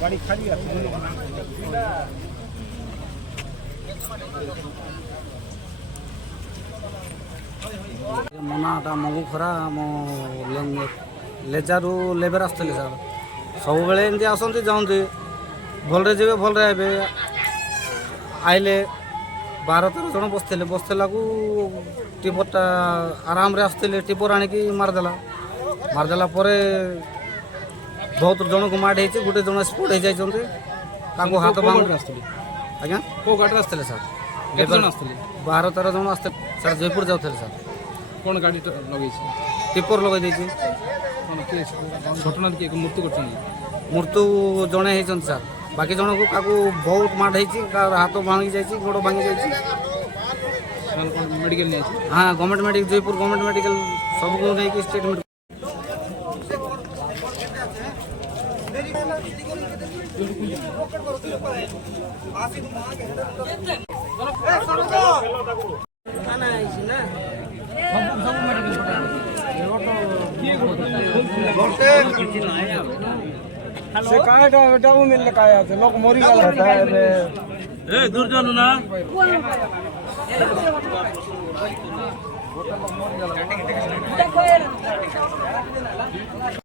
गाड़ी खाली है मनाटा मगु खरा मो लेजारू लेबर आसते सर सब बेले एमती आसती जाऊँगी भलरे जी भलरे आए आइले 12-13 जन बसला को टिपरटा आराम रे आसते टिपर आणिकी मारदेला बहुत जन को माड़ हो गोटे जन स्पोर्ट हो जाती हाथ बांध आज्ञा को गाड़ी आसते सर 12-13 जन आसते सर जयपुर जाते सर कौन गाड़ी लगे टिपर लगे घटना किए मृत्यु कर मृत्यु जड़े होती सर बाकी जन को बहुत माड़ हो हाथ भांगी जाए गोड़ भांगी जाए मेडिकल नहीं हाँ government medical Jaipur government medical सब को नहीं स्टेटमेंट से काटा डाबू मिल काया थे लोग मोरी वाला है ए दूर जानो ना